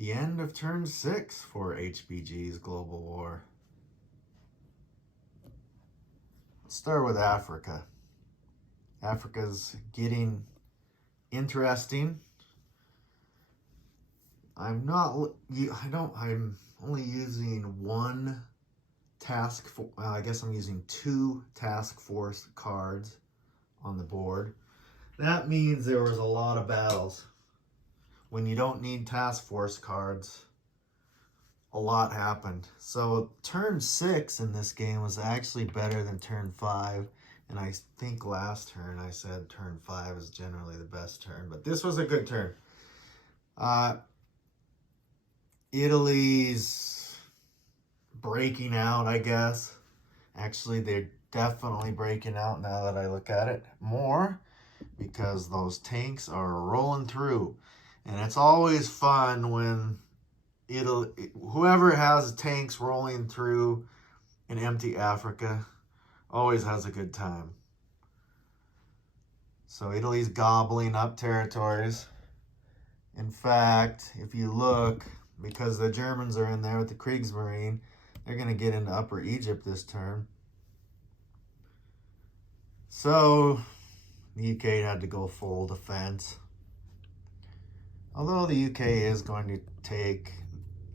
The end of turn 6 for HBG's Global War. Let's start with Africa. Africa's getting interesting. I'm only using one task force. Well, I guess I'm using 2 task force cards on the board. That means there was a lot of battles. When you don't need task force cards, a lot happened. So turn 6 in this game was actually better than turn 5. And I think last turn I said turn 5 is generally the best turn. But this was a good turn. Italy's breaking out, I guess. Actually, they're definitely breaking out now that I look at it more, because those tanks are rolling through. And it's always fun when whoever has tanks rolling through an empty Africa always has a good time. So Italy's gobbling up territories. In fact, if you look, because the Germans are in there with the Kriegsmarine, they're going to get into Upper Egypt this turn. So the UK had to go full defense. Although the UK is going to take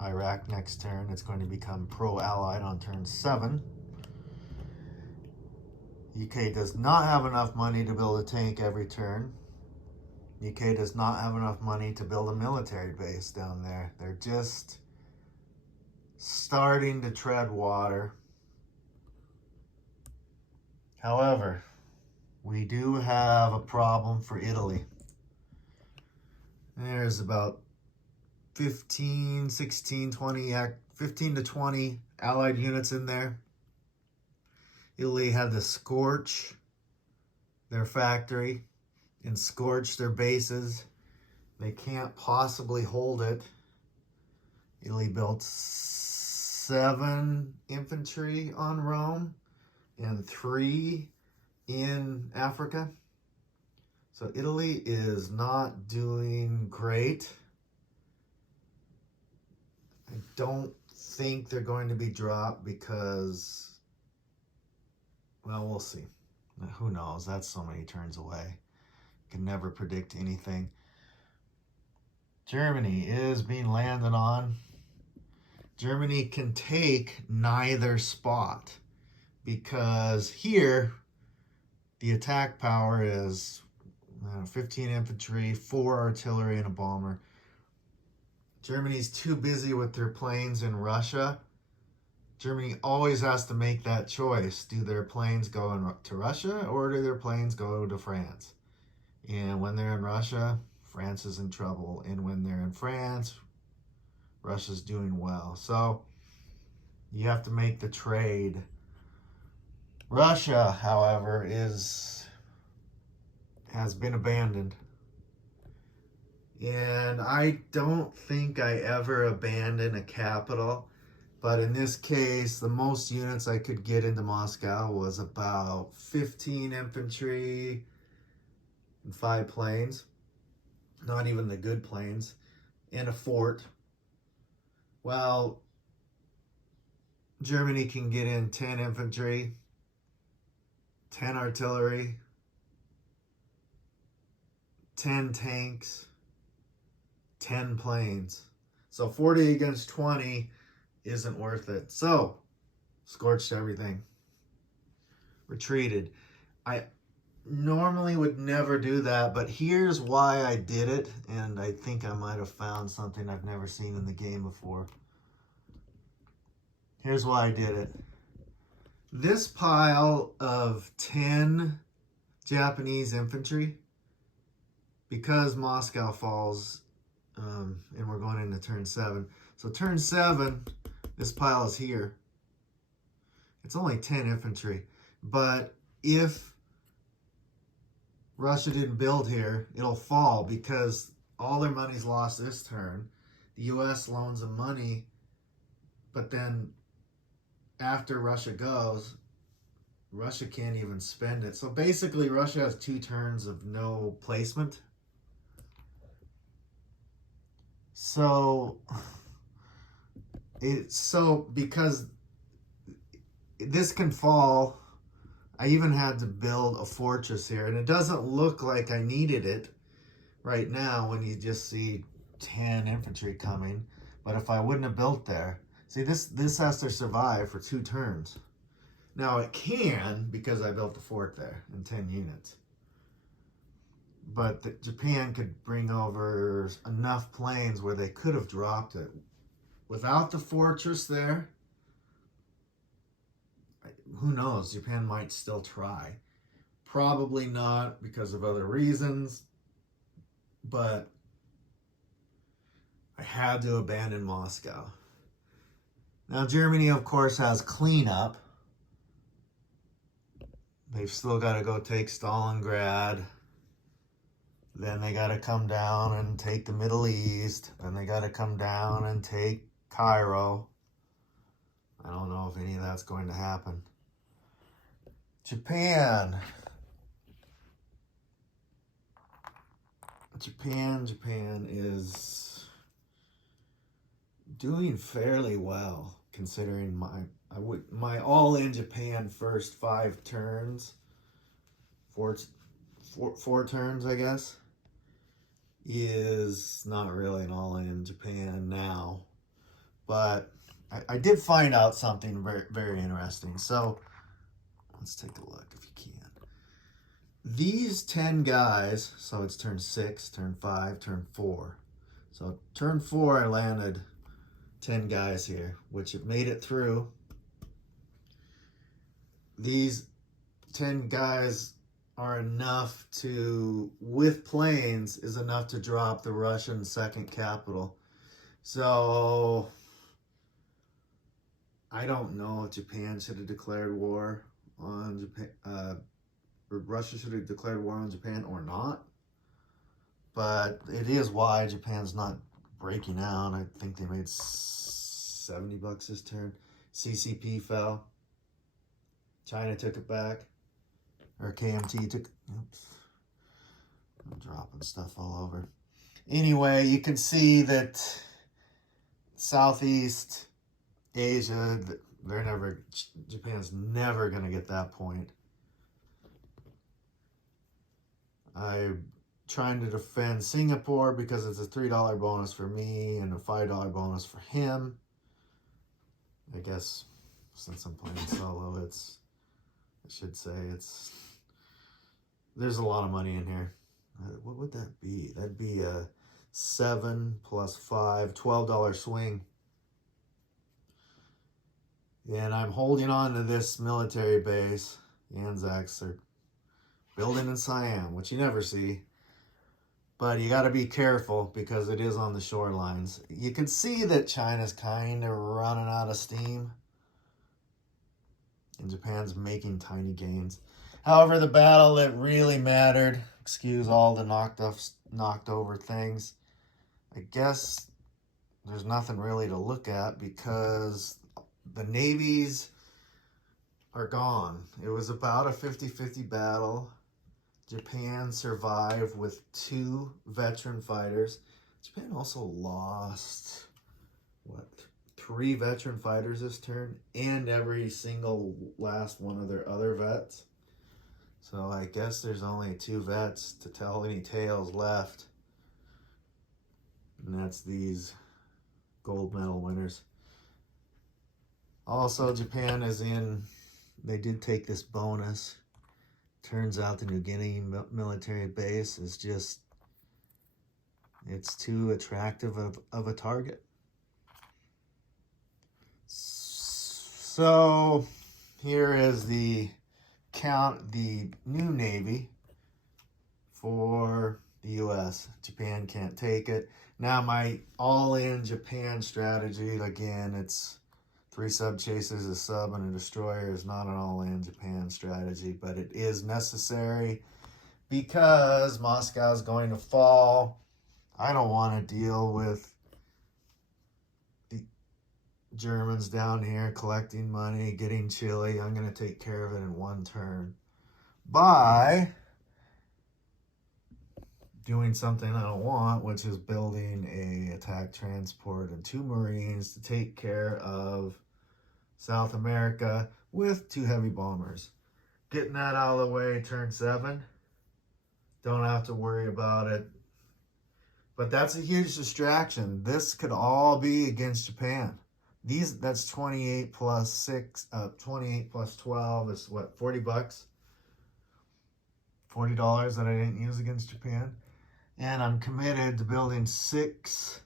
Iraq next turn, it's going to become pro-allied on turn 7. UK does not have enough money to build a tank every turn. UK does not have enough money to build a military base down there. They're just starting to tread water. However, we do have a problem for Italy. There's about 15, 16, 20, 15 to 20 Allied units in there. Italy had to scorch their factory and scorch their bases. They can't possibly hold it. Italy built 7 infantry on Rome and 3 in Africa. So Italy is not doing great. I don't think they're going to be dropped because, well, we'll see. Who knows? That's so many turns away. Can never predict anything. Germany is being landed on. Germany can take neither spot because here the attack power is 15 infantry, 4 artillery, and a bomber. Germany's too busy with their planes in Russia. Germany always has to make that choice. Do their planes go to Russia or do their planes go to France? And when they're in Russia, France is in trouble. And when they're in France, Russia's doing well. So you have to make the trade. Russia, however, has been abandoned. And I don't think I ever abandon a capital. But in this case, the most units I could get into Moscow was about 15 infantry and 5 planes. Not even the good planes. And a fort. Well, Germany can get in 10 infantry, 10 artillery, 10 tanks, 10 planes. So 40 against 20 isn't worth it. So, scorched everything. Retreated. I normally would never do that, but here's why I did it, and I think I might have found something I've never seen in the game before. Here's why I did it. This pile of 10 Japanese infantry, because Moscow falls, and we're going into turn 7. So turn 7, this pile is here. It's only 10 infantry. But if Russia didn't build here, it'll fall because all their money's lost this turn. The U.S. loans them money, but then after Russia goes, Russia can't even spend it. So basically, Russia has 2 turns of no placement. So because this can fall, I even had to build a fortress here, and it doesn't look like I needed it right now when you just see 10 infantry coming. But if I wouldn't have built there, see, this has to survive for 2 turns. Now it can, because I built the fort there in 10 units. But Japan could bring over enough planes where they could have dropped it. Without the fortress there, who knows? Japan might still try. Probably not because of other reasons, but I had to abandon Moscow. Now, Germany, of course, has cleanup. They've still got to go take Stalingrad. Then they got to come down and take the Middle East. Then they got to come down and take Cairo. I don't know if any of that's going to happen. Japan is doing fairly well considering my all-in Japan first 5 turns, four turns, I guess, is not really an all-in Japan now. But I did find out something very, very interesting. So let's take a look if you can. These 10 guys, so it's turn 6, turn 5, turn 4. So turn 4, I landed 10 guys here, which have made it through. These 10 guys are enough to, with planes, is enough to drop the Russian second capital. So I don't know if Japan should have declared war on Japan, or Russia should have declared war on Japan or not. But it is why Japan's not breaking out. I think they made $70 this turn. CCP fell. China took it back. Or KMT took, oops. I'm dropping stuff all over. Anyway, you can see that Southeast Asia, Japan's never going to get that point. I'm trying to defend Singapore because it's a $3 bonus for me and a $5 bonus for him. I guess since I'm playing solo, there's a lot of money in here. What would that be? That'd be a 7 plus 5, $12 swing. And I'm holding on to this military base. The Anzacs are building in Siam, which you never see. But you got to be careful because it is on the shorelines. You can see that China's kind of running out of steam. And Japan's making tiny gains. However, the battle that really mattered, excuse all the knocked over things, I guess there's nothing really to look at because the navies are gone. It was about a 50-50 battle. Japan survived with 2 veteran fighters. Japan also lost, 3 veteran fighters this turn and every single last one of their other vets. So I guess there's only 2 vets to tell any tales left. And that's these gold medal winners. Also, Japan is they did take this bonus. Turns out the New Guinea military base is it's too attractive of a target. So here is the new Navy for the U.S. Japan can't take it. Now my all-in Japan strategy, again, it's 3 sub chasers, a sub, and a destroyer is not an all-in Japan strategy, but it is necessary because Moscow is going to fall. I don't want to deal with the Germans down here collecting money, getting chilly. I'm going to take care of it in 1 turn by doing something I don't want, which is building a attack medevac transport and 2 Marines to take care of South America with 2 heavy bombers. Getting that out of the way, turn 7. Don't have to worry about it. But that's a huge distraction. This could all be against Japan. That's 28 plus 6, 28 plus 12 is what, 40 bucks? $40 that I didn't use against Japan. And I'm committed to building 6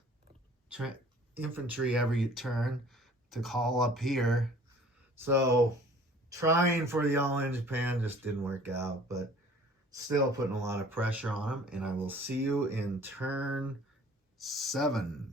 infantry every turn to call up here. So trying for the all-in Japan just didn't work out, but still putting a lot of pressure on them. And I will see you in turn 7.